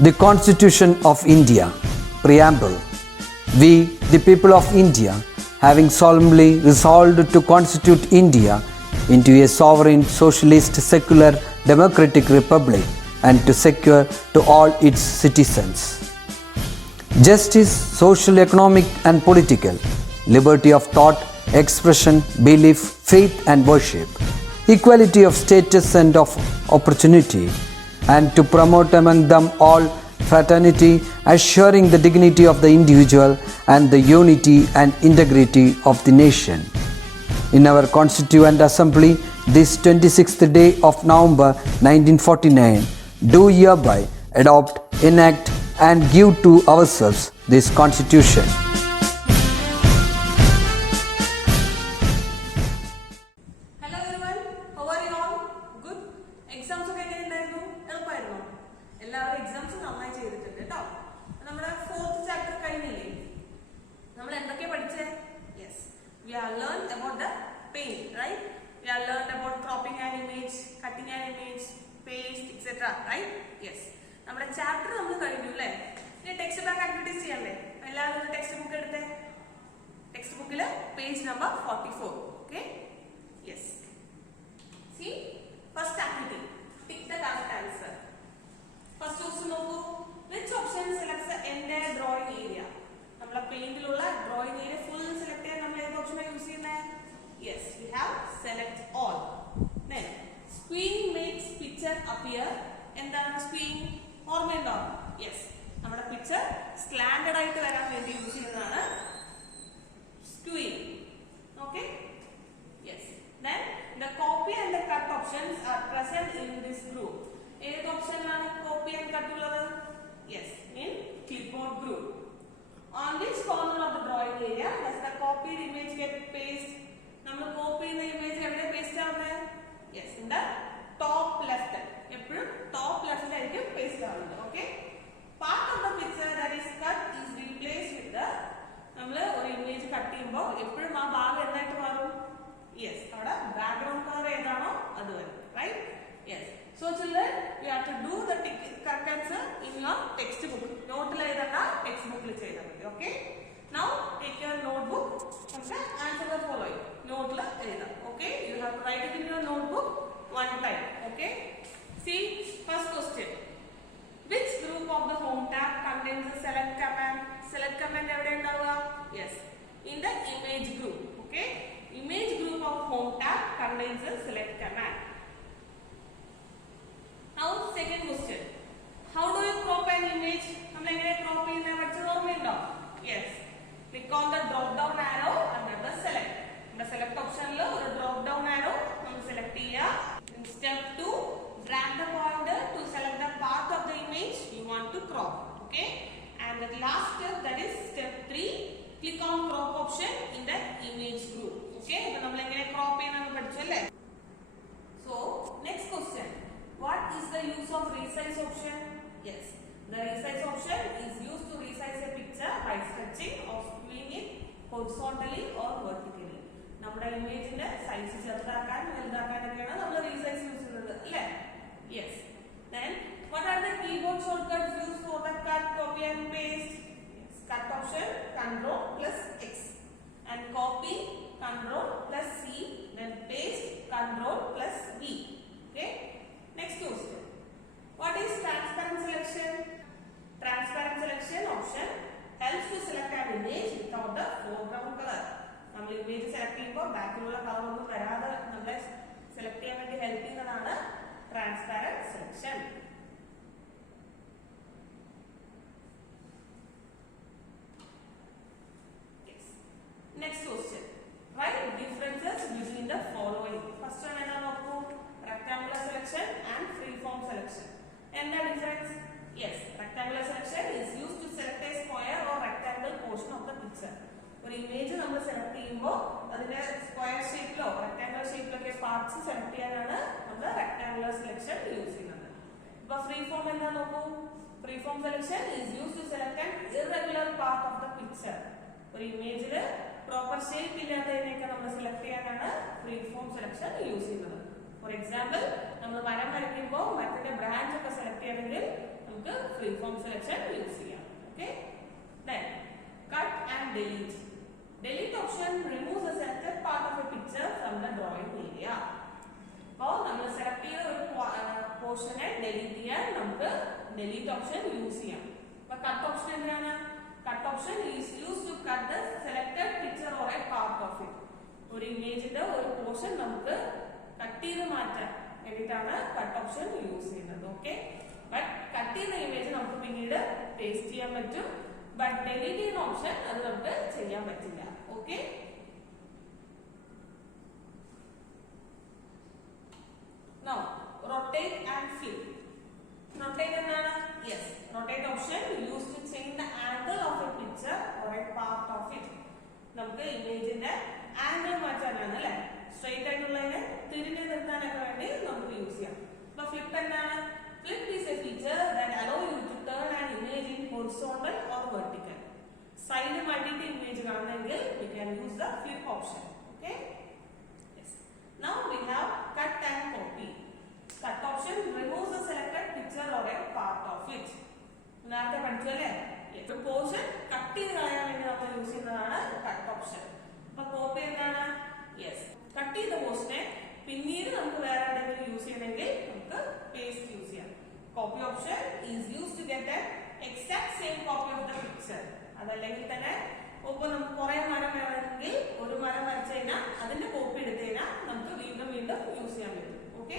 The Constitution of India, Preamble. We, the people of India, having solemnly resolved to constitute India into a sovereign, socialist, secular, democratic republic and to secure to all its citizens justice, social, economic and political, liberty of thought, expression, belief, faith and worship, equality of status and of opportunity, and to promote among them all fraternity, assuring the dignity of the individual and the unity and integrity of the nation. In our Constituent Assembly, this 26th day of November 1949, do hereby adopt, enact and give to ourselves this Constitution. Hello everyone, how are you all? Good? Exams ഒക്കെ എങ്ങനെയുണ്ടായിരുന്നു? എളുപ്പമായിരുന്നോ? എല്ലാവരും എക്സാംസ് നന്നായി ചെയ്തിട്ടുണ്ട് കേട്ടോ. നമ്മുടെ 4th chapter കഴിഞ്ഞില്ലേ? നമ്മൾ എന്തൊക്കെ പഠിച്ചേ? Yes. We have learned about the paint, right? We have learned about cropping an image, cutting an image, paste, etc. Right? Yes. നമ്മുടെ ചാപ്റ്റർ നമ്മൾ കഴിഞ്ഞു അല്ലേ? ഇനി ടെക്സ്റ്റ് ബാക്ക് ആക്ടിവിറ്റീസ് ചെയ്യണ്ടേ? എല്ലാവരും ടെക്സ്റ്റ് ബുക്ക് എടുത്തേ. ടെക്സ്റ്റ് ബുക്കിൽ page number 44. Okay? Yes. See, first activity, pick the correct answer. First question നോക്കൂ, which option selects the entire drawing area? നമ്മളെ പെയിന്റിലുള്ള drawing area full select ചെയ്യാൻ നമ്മൾ ഏത് ഓപ്ഷനാണ് യൂസ് ചെയ്യുന്നത്? Yes, we have select all. Then, screen makes picture appear. എന്താണ് screen? ഓർമ്മയുണ്ടോ? Yes, നമ്മുടെ picture slanted ആയിട്ട് വരാൻ വേണ്ടി യൂസ് ചെയ്യുന്നതാണ് screen. Okay? Yes. Then the copy and the cut options are present in this group. ഏത് ഓപ്ഷനിലാണ് copy and cut ഉള്ളത്? Yes, in clipboard group. On which corner of the drawing area does the copied image get pasted? നമ്മൾ കോപ്പി ചെയ്യുന്ന ഇമേജ് എവിടെ പേസ്റ്റ് ആവുന്നത്? Yes, in the top left. എപ്പോഴും ടോപ്പ് ലെഫ്റ്റിലായിരിക്കും പേസ്റ്റ് ആവുന്നത്. Okay, part of the picture that is cut is replaced with the, നമ്മൾ ഒരു image cut ചെയ്യുമ്പോൾ എപ്പോഴും ആ ഭാഗം എന്തായിട്ട് മാറും? യെസ്, അവിടെ ബാക്ക്ഗ്രൗണ്ട് കളർ ഏതാണോ അത് വരും. Right? Yes. So children, you have to do the correct answer in your text book. നോട്ടിൽ എഴുതണ്ട, ടെക്സ്റ്റ് ബുക്കിൽ ചെയ്താൽ മതി. Okay, now take your notebook. നമുക്ക് ആൻസർ ദ ഫോളോയിങ് നോട്ടിൽ എഴുതാം. Okay, you have to write it in your notebook one time. Okay, see, first question, which group of the home tab contains the select command? Select command evade undavuka? Yes, in the image group. Okay, image group of home tab contains the select command. Now second question, how do you crop an image? നമ്മൾ എങ്ങനെ crop ചെയ്യുന്ന പഠിച്ചത് ഓർമ്മയുണ്ടോ? Yes, click on the drop down arrow under the select. നമ്മുടെ select optionൽ ഒരു drop down arrow നമ്മൾ select ചെയ്യുക. Step 2, drag the pointer to select the part of the image you want to crop. Okay, and the last step, that is step 3, click on crop option in the image group. Okay, അപ്പോൾ നമ്മൾ എങ്ങനെ crop ചെയ്യണമെന്ന് പഠിച്ചു അല്ലേ? So next question, what is the use of resize option? Yes, the resize option is used to resize a picture by stretching or skewing it horizontally or vertically. നമ്മുടെ ഇമേജിന്റെ സൈസ് ചെറുതാക്കാൻ വലുതാക്കാൻ ഒക്കെയാണ് നമ്മൾ റീസൈസ് യൂസ് ചെയ്യുന്നത് അല്ലേ? Yes. Then what are the keyboard shortcuts used for the cut, copy and paste? Yes, cut option control plus X, and copy control plus C, then paste control plus V. Okay, next question, what is transparent selection? Transparent selection option helps to select an image without the foreground color. നമ്മൾ image select ചെയ്യുമ്പോൾ ബാക്കിലുള്ള കളർ ഒന്നും വരാതെ നമ്മളെ സെലക്ട് ചെയ്യാൻ വേണ്ടി help ചെയ്യുന്നതാണ് transparent selection. Next question, write differences between the following. First one എന്താ നോക്കൂ, rectangular selection and free form selection. എന്താ difference? Yes, rectangular selection is used to select a square or rectangle portion of the picture. ഒരു image നമ്മൾ select ചെയ്യുമ്പോൾ അതിന്റെ square ഷേപ്പിലോ rectangular ഷേപ്പിലൊക്കെ parts select ചെയ്യാനാണ് നമ്മൾ റെക്ടാങ്കുലർ സെലക്ഷൻ യൂസ് ചെയ്യുന്നത്. ഇപ്പൊ ഫ്രീ ഫോം എന്താ നോക്കൂ, free form selection is use to select an irregular part of the picture. ഒരു ഇമേജില് പ്രോപ്പർ ഷേപ്പ് ഇല്ലാത്തതിനെയൊക്കെ നമ്മൾ സെലക്ട് ചെയ്യാനാണ് ഫ്രീ ഫോം സെലക്ഷൻ യൂസ് ചെയ്യുന്നത്. ഫോർ എക്സാമ്പിൾ, നമ്മൾ മരം വരയ്ക്കുമ്പോൾ മരത്തിന്റെ ബ്രാഞ്ച് ഒക്കെ സെലക്ട് ചെയ്യണമെങ്കിൽ നമുക്ക് ഫ്രീ ഫോം സെലക്ഷൻ യൂസ് ചെയ്യാം. Okay, then cut and delete. Delete option removes a selected part of a picture from the drawing area. അപ്പോൾ നമ്മൾ സെലക്ട് ചെയ്ത ഒരു പോർഷനെ ഡിലീറ്റ് ചെയ്യാൻ നമുക്ക് ഡിലീറ്റ് ഓപ്ഷൻ യൂസ് ചെയ്യാം. അപ്പൊ കട്ട് ഓപ്ഷൻ എന്താണ്? Cut option is use to cut the selected picture or a part of it. ഒരു ഇമേജിന്റെ ഒരു പോർഷൻ നമുക്ക് കട്ട് ചെയ്ത് മാറ്റാൻ വേണ്ടിയിട്ടാണ് കട്ട് ഓപ്ഷൻ യൂസ് ചെയ്യുന്നത്. ഓക്കെ, ബട്ട് കട്ട് ചെയ്യുന്ന ഇമേജ് നമുക്ക് പിന്നീട് പേസ്റ്റ് ചെയ്യാൻ പറ്റും. ബട്ട് ഡിലീറ്റ് ചെയ്യുന്ന ഓപ്ഷൻ അത് നമുക്ക് ചെയ്യാൻ പറ്റില്ല. Okay, now rotate and flip. Rotate എന്താണ്? Yes, rotate option used to change the angle of a picture or a part of it. നമുക്ക് ഇമേജിന്റെ ആംഗിൾ മാറ്റാനാണ് അല്ലെ, സ്ട്രെയിറ്റ് ആയിട്ടുള്ളതിനെ തിരിഞ്ഞു നിർത്താനൊക്കെ വേണ്ടി നമുക്ക് യൂസ് ചെയ്യാം. അപ്പൊ ഫ്ലിപ്പ് എന്താണ്? Flip is A feature that allow you to turn an image in horizontal or vertical. Side മാറ്റിയിട്ട് ഇമേജ് കാണണമെങ്കിൽ we can use the flip option. Okay, yes. Now we have cut and copy. Cut option removes the selected picture or a part of it. നേരത്തെ പഠിച്ചു അല്ലേ? ഒരു portion cut ചെയ്ത് കളയാൻ വേണ്ടി നമ്മൾ യൂസ് ചെയ്യുന്നതാണ് കട്ട് ഓപ്ഷൻ. അപ്പൊ കോപ്പി എന്താണ്? യെസ്, കട്ട് ചെയ്ത പോർഷനെ പിന്നീട് നമുക്ക് വേറെ എന്തെങ്കിലും യൂസ് ചെയ്യണമെങ്കിൽ നമുക്ക് പേസ്റ്റ് യൂസ് ചെയ്യാം. Copy option is use to get an exact same copy of the picture. അതല്ലെങ്കിൽ തന്നെ ഇപ്പൊ നമുക്ക് കുറെ മരം വേണമെങ്കിൽ ഒരു മരം വരച്ചു കഴിഞ്ഞാൽ അതിന്റെ കോപ്പി എടുത്തു കഴിഞ്ഞാൽ നമുക്ക് വീണ്ടും വീണ്ടും യൂസ് ചെയ്യാൻ പറ്റും. ഓക്കെ,